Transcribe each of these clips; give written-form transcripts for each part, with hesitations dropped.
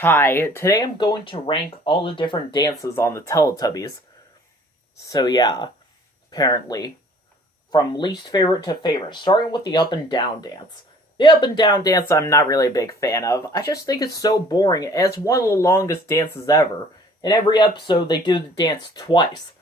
Hi, today I'm going to rank all the different dances on the Teletubbies. So yeah, apparently, from least favorite to favorite, starting with the up and down dance. The up and down dance I'm not really a big fan of. I just think it's so boring. It's one of the longest dances ever. In every episode, they do the dance twice.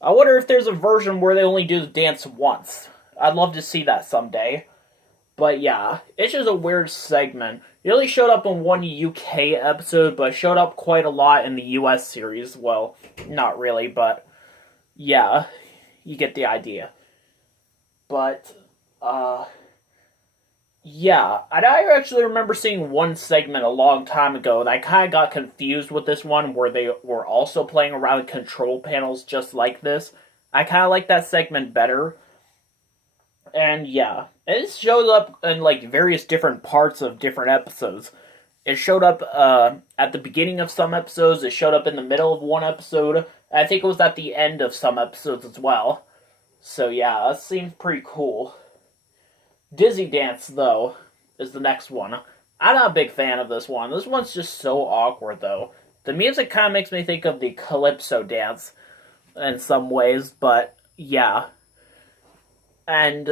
I wonder if there's a version where they only do the dance once. I'd love to see that someday. But yeah, it's just a weird segment. It only showed up in one UK episode, but showed up quite a lot in the US series. Well, not really, but yeah, you get the idea. But, yeah, I actually remember seeing one segment a long time ago, and I kind of got confused with this one, where they were also playing around control panels just like this. I kind of like that segment better. And yeah, it showed up in like various different parts of different episodes. It showed up at the beginning of some episodes. It showed up in the middle of one episode. I think it was at the end of some episodes as well. So yeah, that seems pretty cool. Dizzy Dance, though, is the next one. I'm not a big fan of this one. This one's just so awkward, though. The music kind of makes me think of the Calypso Dance in some ways, but yeah. And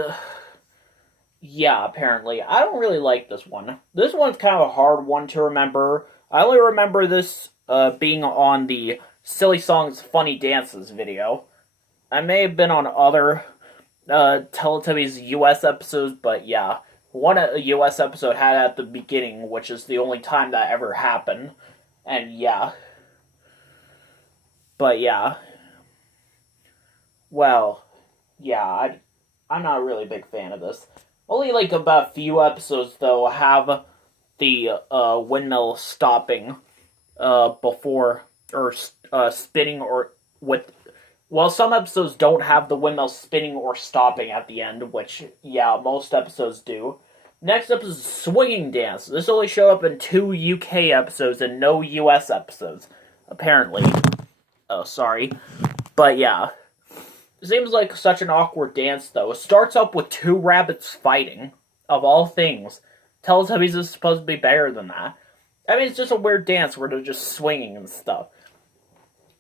yeah, apparently. I don't really like this one. This one's kind of a hard one to remember. I only remember this being on the Silly Songs Funny Dances video. I may have been on other Teletubbies US episodes, but yeah. One US episode had it at the beginning, which is the only time that ever happened. And yeah. But yeah. Well, yeah, I'm not a really big fan of this. Only like about a few episodes though have the windmill stopping before or spinning or with. Well, some episodes don't have the windmill spinning or stopping at the end, which yeah, most episodes do. Next up is Swinging Dance. This only showed up in 2 UK episodes and no US episodes, apparently. Oh, sorry. But yeah. It seems like such an awkward dance, though. It starts up with two rabbits fighting, of all things. Teletubbies is supposed to be better than that. I mean, it's just a weird dance where they're just swinging and stuff.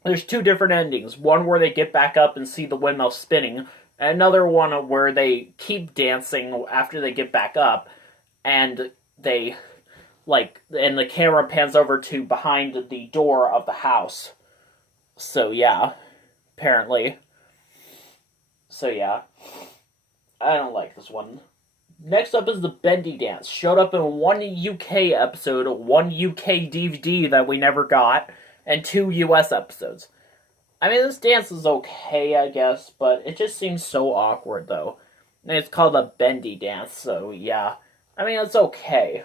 There's two different endings. One where they get back up and see the windmill spinning, and another one where they keep dancing after they get back up, and they, and the camera pans over to behind the door of the house. So, yeah, apparently. So yeah, I don't like this one. Next up is the Bendy Dance. Showed up in one UK episode, one UK DVD that we never got, and 2 US episodes. I mean, this dance is okay, I guess, but it just seems so awkward, though. And it's called the Bendy Dance, so yeah. I mean, it's okay.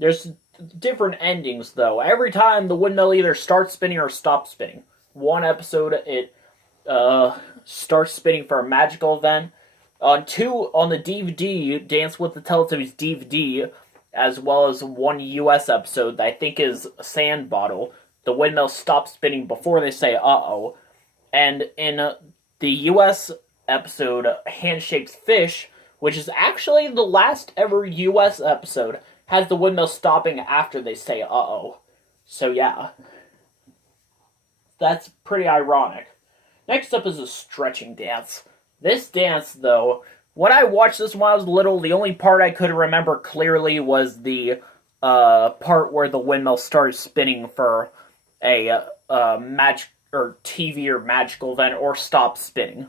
There's different endings, though. Every time the windmill either starts spinning or stops spinning. One episode, it starts spinning for a magical event. On the DVD, Dance with the Teletubbies DVD, as well as one US episode that I think is Sand Bottle, the windmill stops spinning before they say uh-oh. And in the US episode, Hand-Shaped Fish, which is actually the last ever US episode, has the windmill stopping after they say uh-oh. So yeah. That's pretty ironic. Next up is a stretching dance. This dance, though, when I watched this when I was little, the only part I could remember clearly was the part where the windmill started spinning for a TV or magical event, or stop spinning.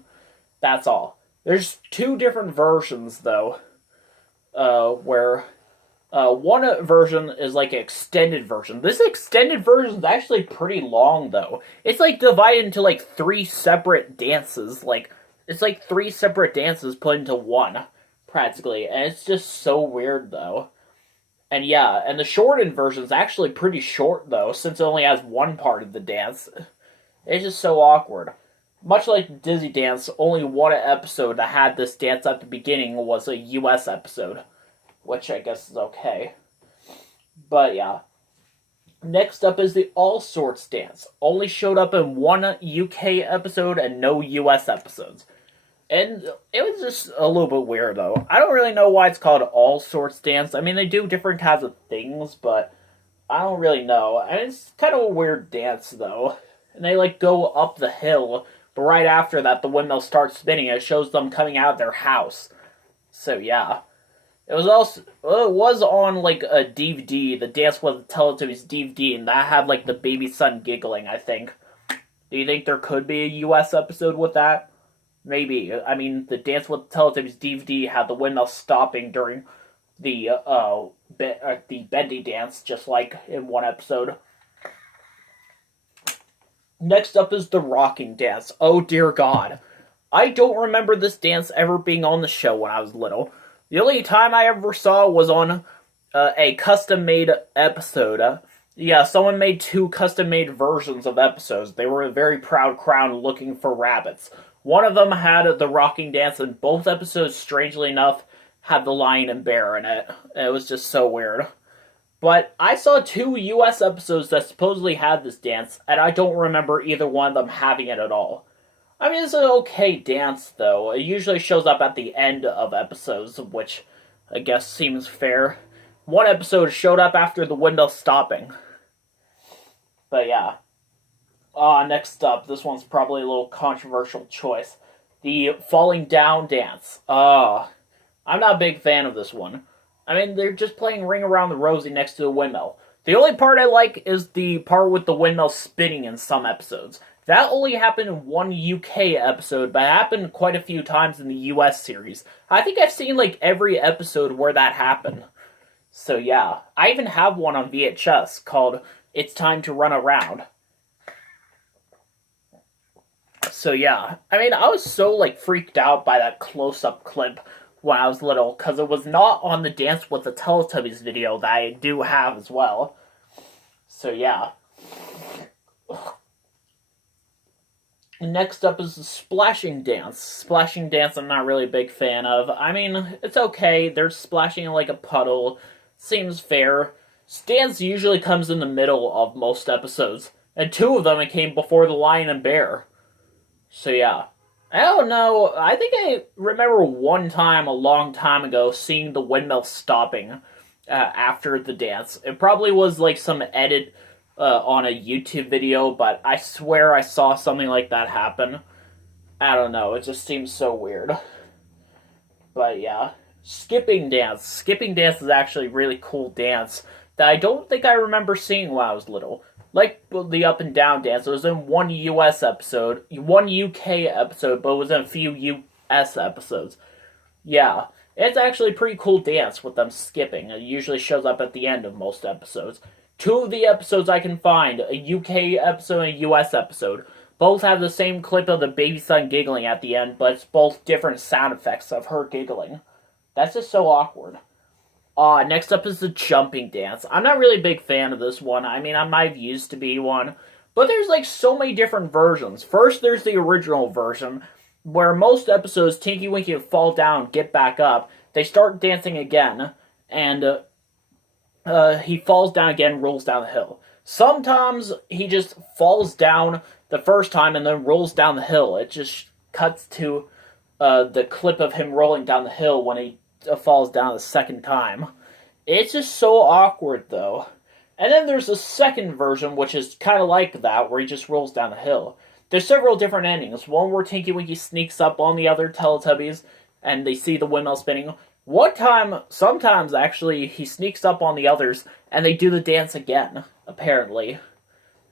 That's all. There's 2 different versions, though, where one version is like an extended version. This extended version is actually pretty long, though. It's like divided into like 3 separate dances. It's like 3 separate dances put into one, practically. And it's just so weird, though. And yeah, and the shortened version is actually pretty short, though, since it only has one part of the dance. It's just so awkward. Much like Dizzy Dance, only one episode that had this dance at the beginning was a US episode, which I guess is okay. But yeah. Next up is the Allsorts Dance. Only showed up in one UK episode and no US episodes. And it was just a little bit weird, though. I don't really know why it's called Allsorts Dance. I mean, they do different kinds of things, but I don't really know. And it's kind of a weird dance, though. And they, like, go up the hill, but right after that, the windmill starts spinning, and it shows them coming out of their house. So, yeah. It was also, well, it was on, like, a DVD, the Dance with the Teletubbies DVD, and that had, like, the baby son giggling, I think. Do you think there could be a US episode with that? Maybe. I mean, the Dance with the Teletubbies DVD had the windmill stopping during the Bendy Dance, just like in one episode. Next up is the Rocking Dance. Oh dear God. I don't remember this dance ever being on the show when I was little. The only time I ever saw it was on a custom-made episode. Yeah, someone made 2 custom-made versions of episodes. They were a very proud crowd looking for rabbits. One of them had the Rocking Dance, and both episodes, strangely enough, had the lion and bear in it. It was just so weird. But I saw 2 US episodes that supposedly had this dance, and I don't remember either one of them having it at all. I mean, it's an okay dance, though. It usually shows up at the end of episodes, which I guess seems fair. One episode showed up after the windmill stopping. But yeah. Next up, this one's probably a little controversial choice. The Falling Down Dance. I'm not a big fan of this one. I mean, they're just playing Ring Around the Rosie next to the windmill. The only part I like is the part with the windmill spinning in some episodes. That only happened in one UK episode, but it happened quite a few times in the US series. I think I've seen, like, every episode where that happened. So yeah, I even have one on VHS called It's Time to Run Around. So yeah, I mean, I was so, like, freaked out by that close-up clip when I was little, because it was not on the Dance with the Teletubbies video that I do have as well. So yeah. Next up is the Splashing Dance. Splashing Dance I'm not really a big fan of. I mean, it's okay, they're splashing in like a puddle. Seems fair. Dance usually comes in the middle of most episodes, and 2 of them it came before the lion and bear. So yeah. I don't know, I think I remember one time a long time ago seeing the windmill stopping after the dance. It probably was like some edit on a YouTube video, but I swear I saw something like that happen. I don't know, it just seems so weird. But yeah. Skipping Dance. Skipping Dance is actually a really cool dance that I don't think I remember seeing when I was little. Like the Up and Down Dance, it was in one US episode, one UK episode, but it was in a few US episodes. Yeah, it's actually a pretty cool dance with them skipping. It usually shows up at the end of most episodes. 2 of the episodes I can find, a UK episode and a US episode, both have the same clip of the baby son giggling at the end, but it's both different sound effects of her giggling. That's just so awkward. Next up is the Jumping Dance. I'm not really a big fan of this one. I mean, I might have used to be one. But there's like so many different versions. First, there's the original version, where most episodes, Tinky Winky fall down, get back up. They start dancing again, and he falls down again, rolls down the hill. Sometimes he just falls down the first time and then rolls down the hill. It just cuts to the clip of him rolling down the hill when he falls down the second time. It's just so awkward, though. And then there's a second version, which is kind of like that, where he just rolls down the hill. There's several different endings. One where Tinky Winky sneaks up on the other Teletubbies, and they see the windmill spinning. Sometimes actually, he sneaks up on the others, and they do the dance again, apparently.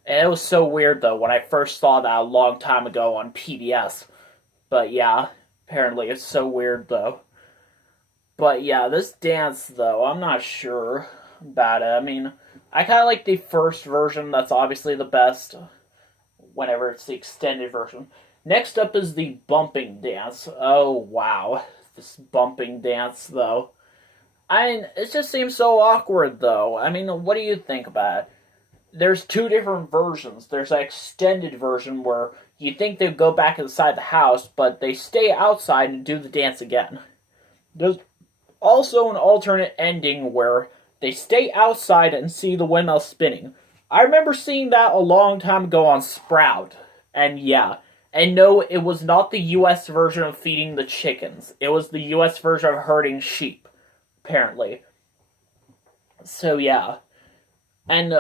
And it was so weird, though, when I first saw that a long time ago on PBS. But yeah, apparently it's so weird, though. But yeah, this dance, though, I'm not sure about it. I mean, I kind of like the first version. That's obviously the best, whenever it's the extended version. Next up is the Bumping Dance. Oh, wow. This Bumping Dance, though. I mean, it just seems so awkward, though. I mean, what do you think about it? There's 2 different versions. There's an extended version where you think they go back inside the house, but they stay outside and do the dance again. There's also an alternate ending where they stay outside and see the windmill spinning. I remember seeing that a long time ago on Sprout. And yeah. And no, it was not the US version of feeding the chickens. It was the US version of herding sheep, apparently. So yeah. And,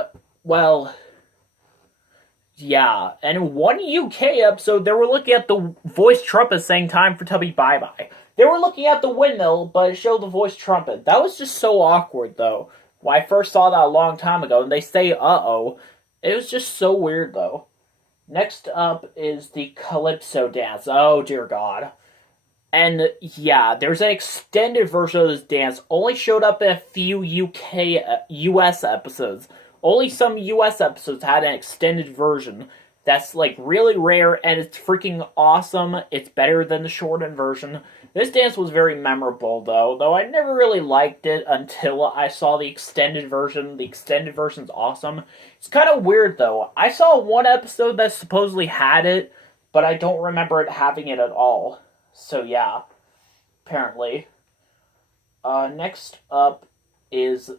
well, yeah. And in one UK episode, they were looking at the voice trumpet saying time for Tubby bye-bye. They were looking at the windmill, but it showed the voice trumpet. That was just so awkward, though. When I first saw that a long time ago, and they say, uh-oh. It was just so weird, though. Next up is the Calypso Dance. Oh, dear God. And, yeah, there's an extended version of this dance. Only showed up in a few US episodes. Only some US episodes had an extended version. That's, like, really rare, and it's freaking awesome. It's better than the shortened version. This dance was very memorable, though I never really liked it until I saw the extended version. The extended version's awesome. It's kind of weird, though. I saw one episode that supposedly had it, but I don't remember it having it at all. So, yeah, apparently. Next up is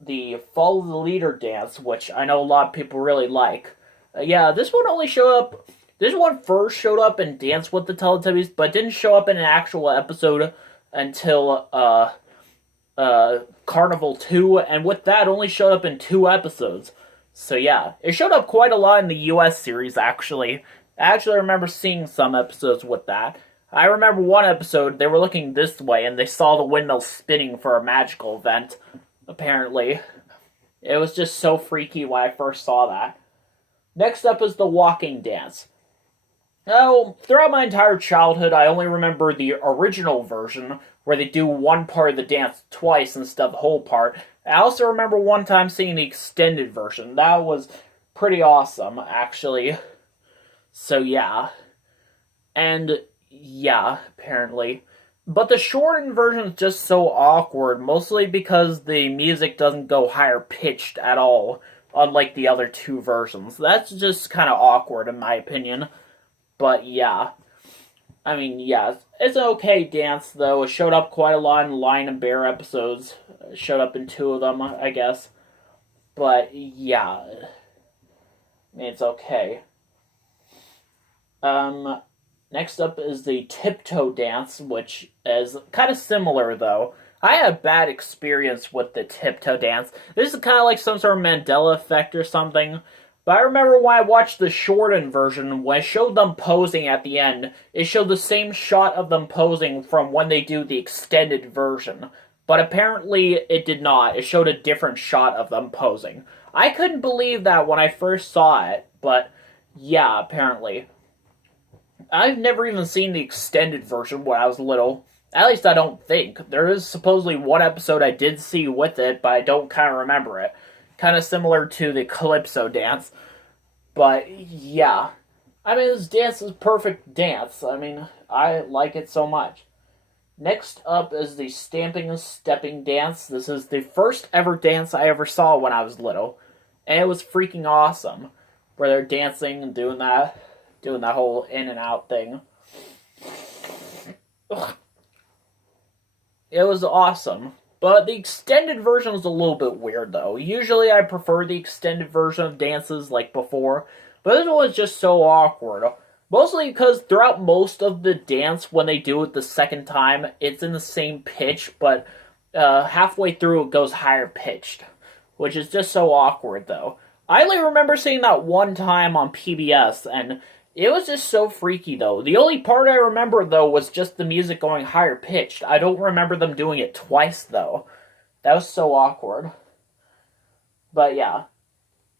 the Follow the Leader dance, which I know a lot of people really like. Yeah, this one only showed up... This one first showed up in Dance with the Teletubbies, but didn't show up in an actual episode until, Carnival 2, and with that, only showed up in 2 episodes. So yeah, it showed up quite a lot in the US series, actually. I actually remember seeing some episodes with that. I remember one episode, they were looking this way, and they saw the windmill spinning for a magical event, apparently. It was just so freaky when I first saw that. Next up is the walking dance. Now, throughout my entire childhood, I only remember the original version, where they do one part of the dance twice instead of the whole part. I also remember one time seeing the extended version. That was pretty awesome, actually. So, yeah. And, yeah, apparently. But the shortened version is just so awkward, mostly because the music doesn't go higher pitched at all, unlike the other 2 versions. That's just kind of awkward, in my opinion. But, yeah. I mean, yeah. It's an okay dance, though. It showed up quite a lot in Lion and Bear episodes. It showed up in 2 of them, I guess. But, yeah. I mean, it's okay. Next up is the Tiptoe Dance, which is kind of similar, though. I had a bad experience with the Tiptoe Dance. This is kind of like some sort of Mandela effect or something. But I remember when I watched the shortened version, when I showed them posing at the end, it showed the same shot of them posing from when they do the extended version. But apparently it did not. It showed a different shot of them posing. I couldn't believe that when I first saw it, but yeah, apparently. I've never even seen the extended version when I was little. At least I don't think. There is supposedly one episode I did see with it, but I don't kind of remember it. Kind of similar to the Calypso Dance. But, yeah. I mean, this dance is perfect dance. I mean, I like it so much. Next up is the Stamping and Stepping Dance. This is the first ever dance I ever saw when I was little. And it was freaking awesome. Where they're dancing and doing that whole in and out thing. Ugh. It was awesome. But the extended version was a little bit weird, though. Usually I prefer the extended version of dances like before, but this one was just so awkward. Mostly because throughout most of the dance, when they do it the second time, it's in the same pitch, but halfway through it goes higher pitched, which is just so awkward, though. I only remember seeing that one time on PBS, and it was just so freaky, though. The only part I remember, though, was just the music going higher pitched. I don't remember them doing it twice, though. That was so awkward. But, yeah.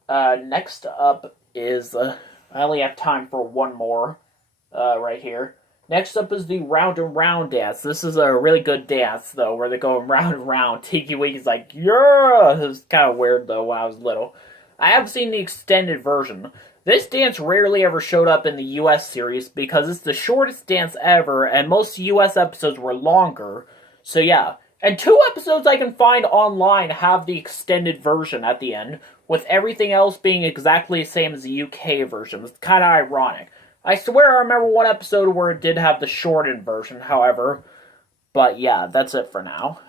Next up is... I only have time for one more right here. Next up is the Round and Round dance. This is a really good dance, though, where they're going round and round. Tiki Wiki's like, yeah! It was kind of weird, though, when I was little. I have seen the extended version. This dance rarely ever showed up in the US series because it's the shortest dance ever, and most US episodes were longer. So yeah. And 2 episodes I can find online have the extended version at the end, with everything else being exactly the same as the UK version. It's kind of ironic. I swear I remember one episode where it did have the shortened version, however. But yeah, that's it for now.